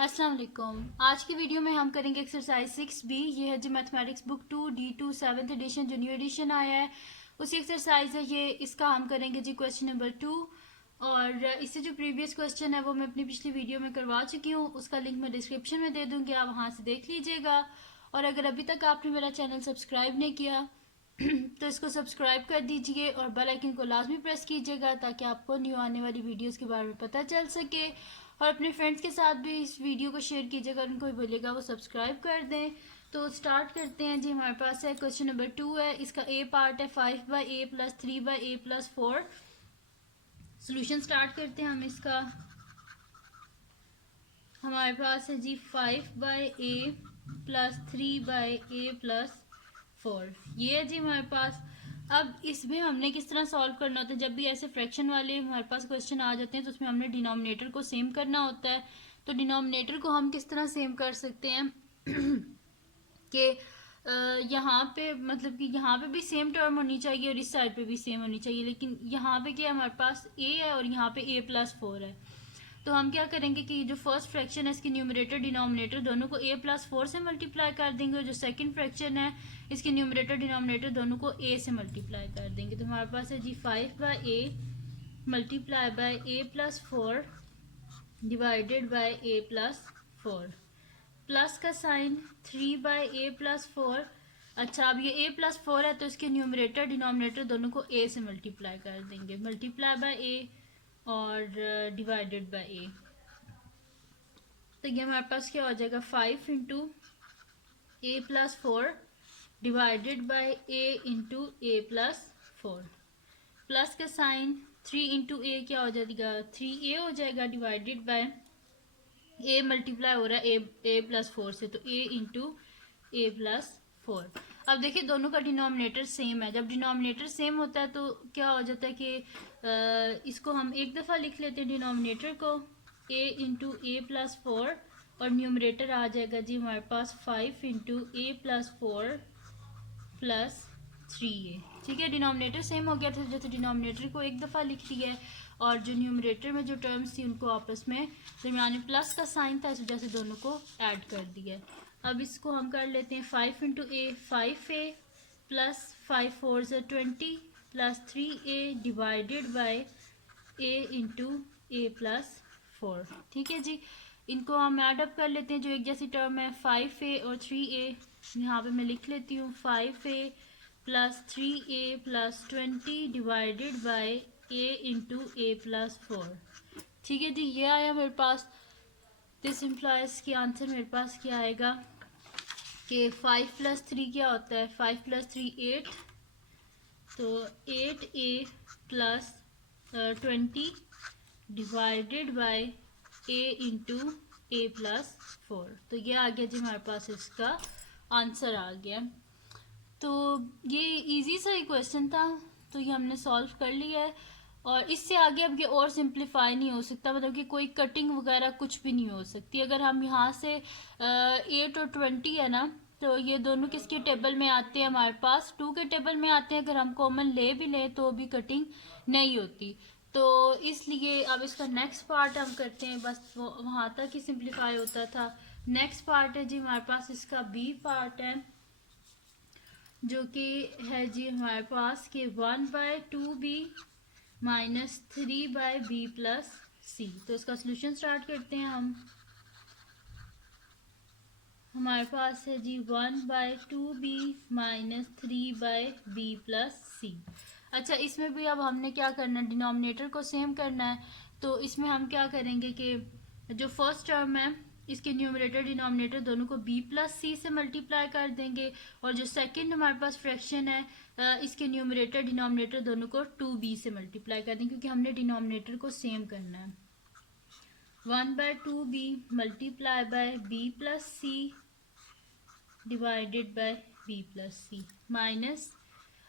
अस्सलाम वालेकुम। आज की वीडियो में हम करेंगे एक्सरसाइज 6B। ये है जी mathematics book 2 D2 7th edition जो न्यू एडिशन आया है उसी एक्सरसाइज है ये। इसका हम करेंगे जी क्वेश्चन नंबर 2। और इससे जो प्रीवियस क्वेश्चन है वो मैं अपनी पिछली वीडियो में करवा चुकी हूँ, उसका लिंक मैं डिस्क्रिप्शन में दे दूँगी, आप वहाँ से देख लीजिएगा। और अगर अभी तक आपने मेरा चैनल सब्सक्राइब नहीं किया तो इसको सब्सक्राइब कर दीजिए और बेल आइकन को लाजमी प्रेस कीजिएगा ताकि आपको न्यू आने वाली वीडियोस के बारे में पता चल सके। और अपने फ्रेंड्स के साथ भी इस वीडियो को शेयर कीजिएगा, उनको भी बोलिएगा वो सब्सक्राइब कर दें। तो स्टार्ट करते हैं जी। हमारे पास है क्वेश्चन नंबर 2 है, इसका ए पार्ट है 5/a + 3/a + 4। सोल्यूशन स्टार्ट करते हैं हम इसका। हमारे पास है जी 5/a + 3/a + 4, ये है जी हमारे पास। अब इसमें हमने किस तरह सॉल्व करना होता है, जब भी ऐसे फ्रैक्शन वाले हमारे पास क्वेश्चन आ जाते हैं तो उसमें हमने डिनोमिनेटर को सेम करना होता है। तो डिनोमिनेटर को हम किस तरह सेम कर सकते हैं कि यहाँ पे मतलब कि यहाँ पे भी सेम टर्म होनी चाहिए और इस साइड पे भी सेम होनी चाहिए, लेकिन यहाँ पे क्या है, हमारे पास a है और यहाँ पे a + 4 है। तो हम क्या करेंगे कि जो फर्स्ट फ्रैक्शन है इसकी न्यूमरेटर डिनोमिनेटर दोनों को a + 4 से मल्टीप्लाई कर देंगे, और जो सेकंड फ्रैक्शन है इसकी न्यूमरेटर डिनोमिनेटर दोनों को a से मल्टीप्लाई कर देंगे। तो हमारे पास है जी 5/a × a + 4 divided by a + 4, plus का साइन 3/a + 4। अच्छा, अब ये a + 4 है तो इसके न्यूमरेटर डिनोमिनेटर दोनों को a से मल्टीप्लाई कर देंगे, मल्टीप्लाई बाय a और डिवाइडेड बाय a। तो ये हमारे पास क्या हो जाएगा 5 × a + 4 divided by a × a + 4, plus का साइन 3 × a क्या हो जाएगा 3a हो जाएगा, डिवाइडेड बाय a मल्टीप्लाई हो रहा है a + 4 से, तो a × a + 4। अब देखिए दोनों का डिनोमिनेटर सेम है, जब डिनोमिनेटर सेम होता है तो क्या हो जाता है कि इसको हम एक दफ़ा लिख लेते हैं डिनोमिनेटर को a × a + 4 और न्यूमरेटर आ जाएगा जी हमारे पास 5 × a + 4 + 3a। ठीक है, डिनोमिनेटर सेम हो गया था, जैसे डिनोमिनेटर को एक दफ़ा लिख लिया है और जो न्यूमरेटर में जो टर्म्स थी उनको आपस में दरमियान में प्लस का साइन था, इस वजह से दोनों को ऐड कर दिया है। अब इसको हम कर लेते हैं 5 × a 5a + 5 4 20 + 3a divided by a × a + 4। ठीक है जी, इनको हम ऐड अप कर लेते हैं, जो एक जैसी टर्म है 5a और 3a यहाँ पे मैं लिख लेती हूँ 5a + 3a + 20 divided by a × a + 4। ठीक है जी, ये आया मेरे पास। दिस इम्प्लाइज की आंसर मेरे पास क्या आएगा कि 5 + 3 क्या होता है, 5 + 3 8, तो 8a + 20 divided by a × a + 4। तो ये आ गया जी हमारे पास, इसका आंसर आ गया। तो ये इजी सा ही क्वेश्चन था, तो ये हमने सॉल्व कर लिया है। और इससे आगे अब ये और सिंप्लीफाई नहीं हो सकता, मतलब कि कोई कटिंग वगैरह कुछ भी नहीं हो सकती। अगर हम यहाँ से 8 और 20 है ना, तो ये दोनों किसके टेबल में आते हैं, हमारे पास 2 के टेबल में आते हैं। अगर हम कॉमन ले भी लें तो भी कटिंग नहीं होती। तो इसलिए अब इसका नेक्स्ट पार्ट हम करते हैं, बस वो वहाँ तक ही सिंप्लीफाई होता था। नेक्स्ट पार्ट है जी हमारे पास, इसका बी पार्ट है, जो कि है जी हमारे पास कि 1/2b - 3/b + c। तो इसका सोल्यूशन स्टार्ट करते हैं हम। हमारे पास है जी 1/2b - 3/b + c। अच्छा, इसमें भी अब हमने क्या करना है, डिनोमिनेटर को सेम करना है। तो इसमें हम क्या करेंगे कि जो फर्स्ट टर्म है इसके न्यूमरेटर डिनोमिनेटर दोनों को b + c से मल्टीप्लाई कर देंगे, और जो सेकंड हमारे पास फ्रैक्शन है इसके न्यूमरेटर डिनोमिनेटर दोनों को 2b से मल्टीप्लाई कर देंगे, क्योंकि हमने डिनोमिनेटर को सेम करना है। 1/2b multiply by b + c divided by b + c minus,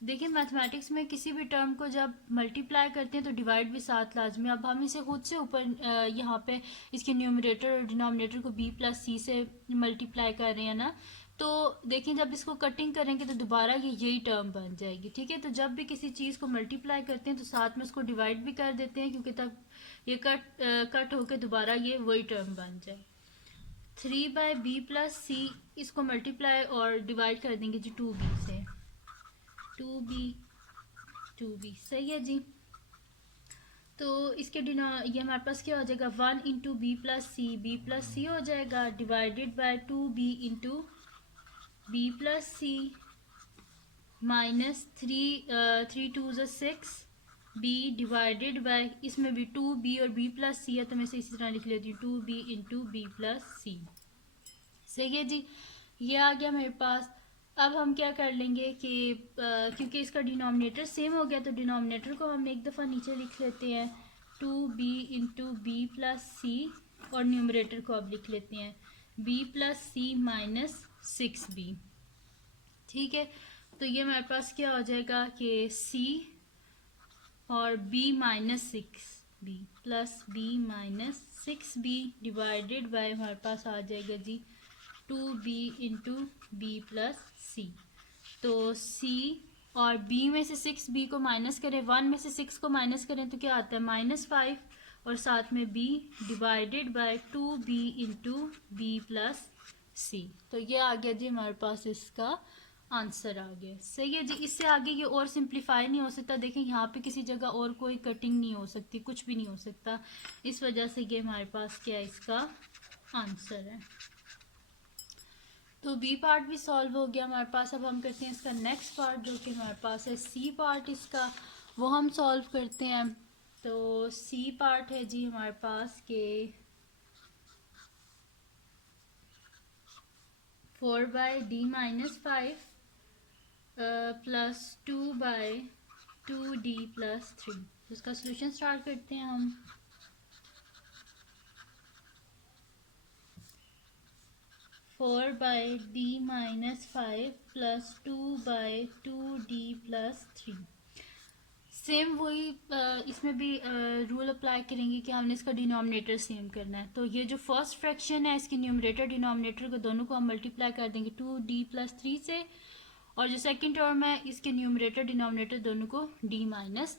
देखिए मैथमेटिक्स में किसी भी टर्म को जब मल्टीप्लाई करते हैं तो डिवाइड भी साथ लाजमी। अब हम इसे खुद से ऊपर यहाँ पे इसके न्यूमरेटर और डिनोमिनेटर को b + c से मल्टीप्लाई कर रहे हैं ना, तो देखिए जब इसको कटिंग करेंगे तो दोबारा ये यही टर्म बन जाएगी। ठीक है, तो जब भी किसी चीज़ को मल्टीप्लाई करते हैं तो साथ में उसको डिवाइड भी कर देते हैं, क्योंकि तब ये कट होकर दोबारा ये वही टर्म बन जाए। 3/b+c, इसको मल्टीप्लाई और डिवाइड कर देंगे जी 2b से, 2b सही है जी। तो इसके ये हमारे पास क्या हो जाएगा 1 इंटू b+c हो जाएगा divided by 2b into b+c minus 3 2 6 b divided by, इसमें भी 2b और b+c है तो मैं इसे इसी तरह लिख लेती हूँ 2b इंटू b+c। सही है जी, ये आ गया मेरे पास। अब हम क्या कर लेंगे कि क्योंकि इसका डिनोमिनेटर सेम हो गया तो डिनोमिनेटर को हम एक दफ़ा नीचे लिख लेते हैं 2b इंटू b+c और न्यूमरेटर को अब लिख लेते हैं b+c माइनस 6b। ठीक है, तो ये हमारे पास क्या हो जाएगा कि c और b minus 6b plus b minus 6b divided by हमारे पास आ जाएगा जी 2b इंटू b+c। तो c और b में से 6b को माइनस करें, 1 में से 6 को माइनस करें तो क्या आता है -5 और साथ में b divided by 2b into b+c। तो ये आ गया जी हमारे पास इसका आंसर आ गया। सही है जी, इससे आगे ये और सिंप्लीफाई नहीं हो सकता। देखें यहाँ पे किसी जगह और कोई कटिंग नहीं हो सकती, कुछ भी नहीं हो सकता, इस वजह से ये हमारे पास क्या है इसका आंसर है। तो बी पार्ट भी सॉल्व हो गया हमारे पास। अब हम करते हैं इसका नेक्स्ट पार्ट जो कि हमारे पास है सी पार्ट इसका, वो हम सॉल्व करते हैं। तो सी पार्ट है जी हमारे पास के 4/d-5 प्लस 2/2d+3। इसका सोल्यूशन स्टार्ट करते हैं हम। 4/d-5 plus 2/2d+3। सेम वही इसमें भी रूल अप्लाई करेंगे कि हमने इसका डिनोमिनेटर सेम करना है। तो ये जो फर्स्ट फ्रैक्शन है इसकी न्यूमरेटर डिनोमिनेटर को दोनों को हम मल्टीप्लाई कर देंगे 2d+3 से, और जो सेकंड टर्म है इसके न्यूमरेटर डिनोमिनेटर दोनों को d-5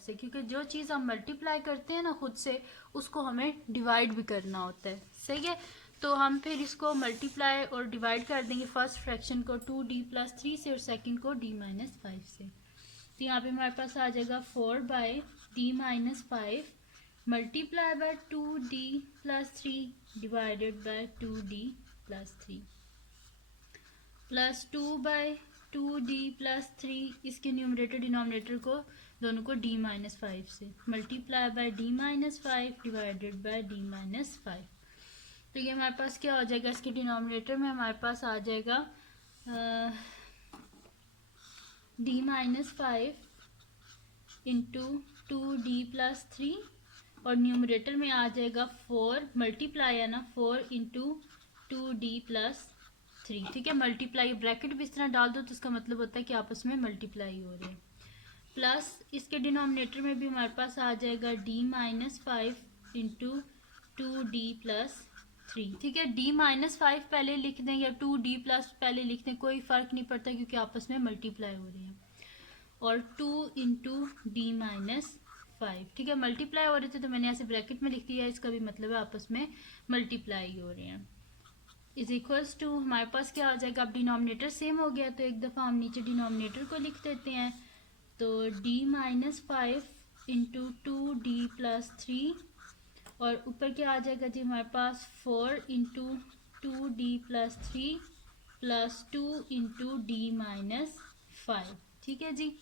से, क्योंकि जो चीज़ हम मल्टीप्लाई करते हैं ना खुद से उसको हमें डिवाइड भी करना होता है। सही है, तो हम फिर इसको मल्टीप्लाई और डिवाइड कर देंगे फर्स्ट फ्रैक्शन को 2d+3 से और सेकंड को d-5 से। तो यहाँ पे हमारे पास आ जाएगा 4/d-5 multiply by 2d+3 divided by 2d+3 plus 2/2d+3, इसके न्यूमरेटर डिनोमिनेटर को दोनों को d-5 से multiply by d-5 divided by d-5। तो ये हमारे पास क्या हो जाएगा, इसके डिनोमिनेटर में हमारे पास आ जाएगा d-5 इंटू 2d+3 और न्यूमरेटर में आ जाएगा 4 मल्टीप्लाई है ना 4 इंटू 2d+3। ठीक है, मल्टीप्लाई ब्रैकेट भी इस तरह डाल दो तो इसका मतलब होता है कि आपस में मल्टीप्लाई हो रहे हैं। प्लस इसके डिनोमिनेटर में भी हमारे पास आ जाएगा d-5 इंटू 2d+3। ठीक है, d-5 पहले लिख दें या 2d+ पहले लिख दें, कोई फ़र्क नहीं पड़ता क्योंकि आपस में मल्टीप्लाई हो रहे हैं। और 2 इंटू d-5, ठीक है, मल्टीप्लाई हो रहे थे तो मैंने ऐसे ब्रैकेट में लिख दिया, इसका भी मतलब है आपस में मल्टीप्लाई हो रहे हैं। इज इक्वल्स टू हमारे पास क्या आ जाएगा, अब डिनोमिनेटर सेम हो गया तो एक दफ़ा हम नीचे डिनोमिनेटर को लिख देते हैं। तो d-5 इंटू 2d+3 और ऊपर क्या आ जाएगा जी हमारे पास 4 into 2d+3 plus 2 into d-5। ठीक है जी,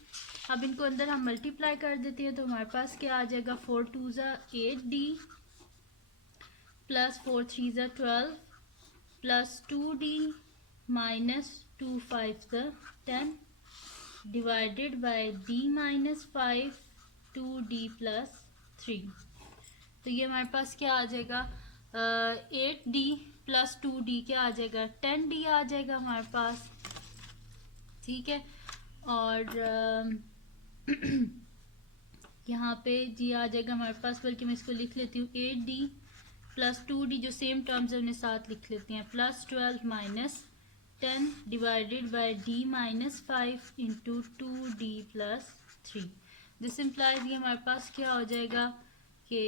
अब इनको अंदर हम मल्टीप्लाई कर देते हैं तो हमारे पास क्या आ जाएगा 4 2 8d plus 4 3 12 plus 2d minus 2 5 10 divided by d-5 2d+3। तो ये हमारे पास क्या आ जाएगा 8d प्लस 2d क्या आ जाएगा 10d आ जाएगा हमारे पास। ठीक है, और यहाँ पे जी आ जाएगा हमारे पास, बल्कि मैं इसको लिख लेती हूँ 8d प्लस 2d, जो सेम टर्म्स है उन्हें साथ लिख लेते हैं, plus 12 minus 10 divided by d-5 into 2d+3। This implies ये हमारे पास क्या हो जाएगा कि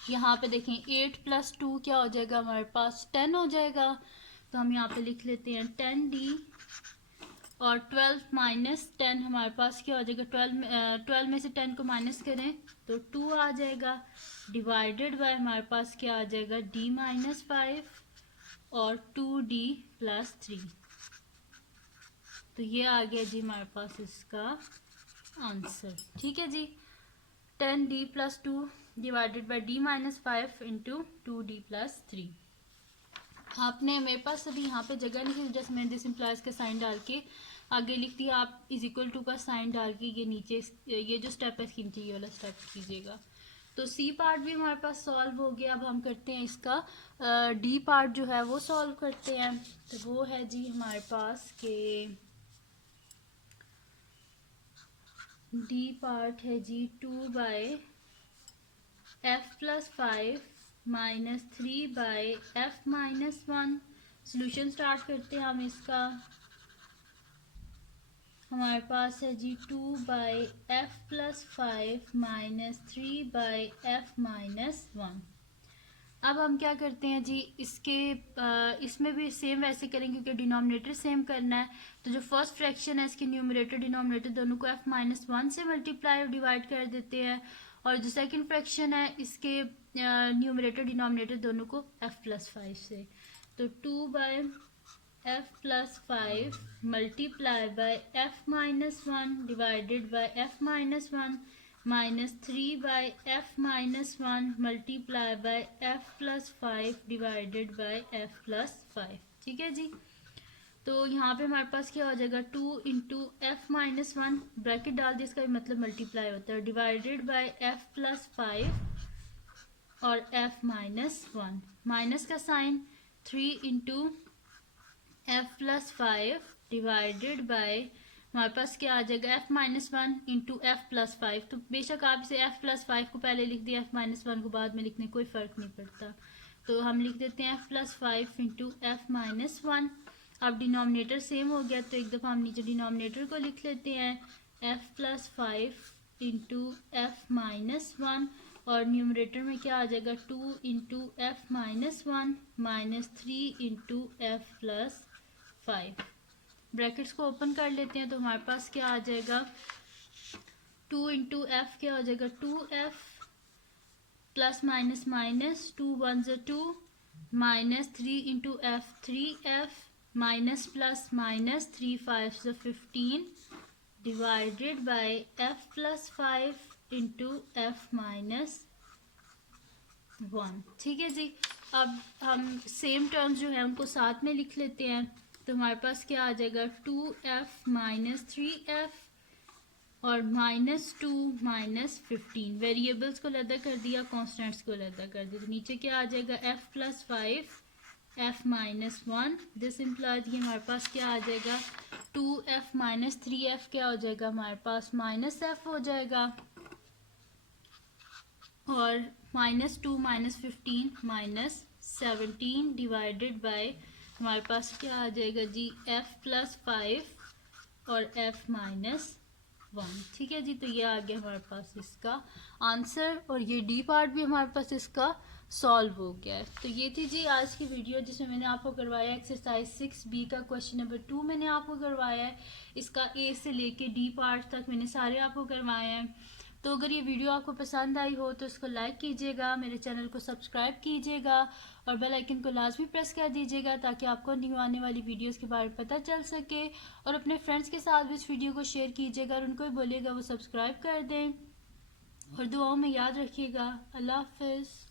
यहाँ पे देखें 8 + 2 क्या हो जाएगा हमारे पास 10 हो जाएगा। तो हम यहाँ पे लिख लेते हैं 10D और 12 - 10 हमारे पास क्या हो जाएगा 12 में से 10 को माइनस करें तो 2 आ जाएगा, डिवाइडेड बाय हमारे पास क्या आ जाएगा D - 5 और 2D + 3। तो ये आ गया जी हमारे पास इसका आंसर। ठीक है जी, 10D + 2 divided by D - 5 into 2D + 3। आपने मेरे पास अभी यहाँ पे जगह नहीं थी, जस्ट मैंने दिस इम्प्लाइज का साइन डाल के आगे लिख दिया। आप = का साइन डाल के ये नीचे ये जो स्टेप है इसकी नीचे ये वाला स्टेप कीजिएगा। तो सी पार्ट भी हमारे पास सॉल्व हो गया। अब हम करते हैं इसका डी पार्ट जो है वो सॉल्व करते हैं। तो वो है जी हमारे पास के डी पार्ट है जी 2/f + 5 - 3/f - 1। सोल्यूशन स्टार्ट करते हैं हम इसका। हमारे पास है जी 2/f + 5 - 3/f - 1। अब हम क्या करते हैं जी इसमें भी सेम वैसे करेंगे क्योंकि डिनोमिनेटर सेम करना है। तो जो फर्स्ट फ्रैक्शन है इसके न्यूमरेटर डिनोमिनेटर दोनों को f - 1 से मल्टीप्लाई और डिवाइड कर देते हैं, और जो सेकंड फ्रैक्शन है इसके न्यूमरेटर डिनोमिनेटर दोनों को f + 5 से। तो 2/f + 5 multiply by f - 1 divided by f - 1 -3/f - 1 multiply by f + 5 divided by f + 5। ठीक है जी, तो यहाँ पे हमारे पास क्या हो जाएगा 2 × f - 1 ब्रैकेट डाल दिया, इसका भी मतलब मल्टीप्लाई होता है, डिवाइडेड बाय f + 5 और f - 1 माइनस का साइन 3 × f + 5 डिवाइडेड बाय हमारे पास क्या आ जाएगा f - 1 × f + 5। तो बेशक आप इसे f + 5 को पहले लिख दिए, f - 1 को बाद में लिखने कोई फ़र्क नहीं पड़ता। तो हम लिख देते हैं f + 5 × f - 1। अब डिनोमिनेटर सेम हो गया तो एक दफ़ा हम नीचे डिनोमिनेटर को लिख लेते हैं f + 5 × f - 1 और न्यूमरेटर में क्या आ जाएगा 2 × f - 1 -3 × f + 5। ब्रैकेट्स को ओपन कर लेते हैं तो हमारे पास क्या आ जाएगा 2 × f क्या हो जाएगा 2f प्लस माइनस माइनस 2 1 ज़ 2 -3 × f 3f minus plus minus 3 5 ज़ 15 डिवाइडेड बाय f + 5 × f - 1। ठीक है जी, अब हम सेम टर्म्स जो है उनको साथ में लिख लेते हैं। तो हमारे पास क्या आ जाएगा 2f - 3f और -2 -15। वेरिएबल्स को अलग कर दिया, कॉन्स्टेंट्स को अलग कर दिया। तो नीचे क्या आ जाएगा f + 5 f - 1। दिस इम्प्लाइज कि हमारे पास क्या आ जाएगा 2f - 3f क्या हो जाएगा हमारे पास -f हो जाएगा, और -2 -15 -17 डिवाइडेड बाय हमारे पास क्या आ जाएगा जी f + 5 और f - 1। ठीक है जी, तो ये आ गया हमारे पास इसका आंसर, और ये डी पार्ट भी हमारे पास इसका सॉल्व हो गया है। तो ये थी जी आज की वीडियो जिसमें मैंने आपको करवाया एक्सरसाइज 6B का क्वेश्चन नंबर 2 मैंने आपको करवाया है। इसका ए से लेके डी पार्ट तक मैंने सारे आपको करवाए हैं। तो अगर ये वीडियो आपको पसंद आई हो तो इसको लाइक कीजिएगा, मेरे चैनल को सब्सक्राइब कीजिएगा और बेल आइकन को लाजमी प्रेस कर दीजिएगा ताकि आपको न्यू आने वाली वीडियोस के बारे में पता चल सके। और अपने फ्रेंड्स के साथ भी इस वीडियो को शेयर कीजिएगा और उनको भी बोलिएगा वो सब्सक्राइब कर दें, और दुआओं में याद रखिएगा। अल्लाह हाफिज़।